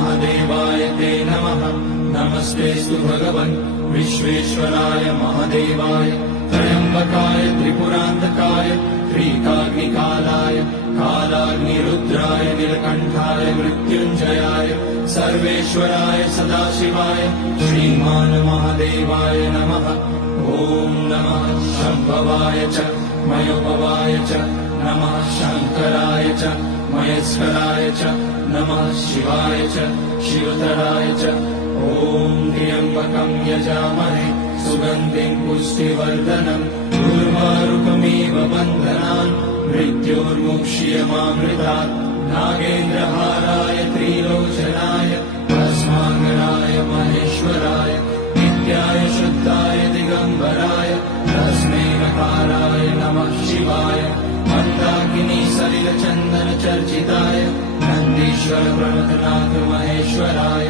महादेवाय ते नमः। नमस्तेऽस्तु भगवन् विश्वेश्वराय महादेवाय त्र्यम्बकाय त्रिपुरान्तकाय त्रिकाग्निकालाय कालाग्निरुद्राय नीलकण्ठाय मृत्युञ्जयाय सर्वेश्वराय सदाशिवाय श्रीमान् महादेवाय नमः। ॐ नमः शम्भवाय च मयोभवाय च नमः शङ्कराय च महेश्वराय च नमः शिवाय च शिवतराय च। ॐ त्र्यम्बकं यजामहे सुगन्धिं पुष्टिवर्धनम् उर्वारुकमिव बन्धनान् मृत्योर्मुक्ष्यमामृतात्। नागेन्द्रहाराय त्रिलोचनाय भस्माकराय महेश्वराय नित्याय शुद्धाय दिगम्बराय तस्मै नकाराय नमः शिवाय। मन्दाकिनी सलिलचन्दन चर्चिताय नन्दीश्वर प्रणतनाथ महेश्वराय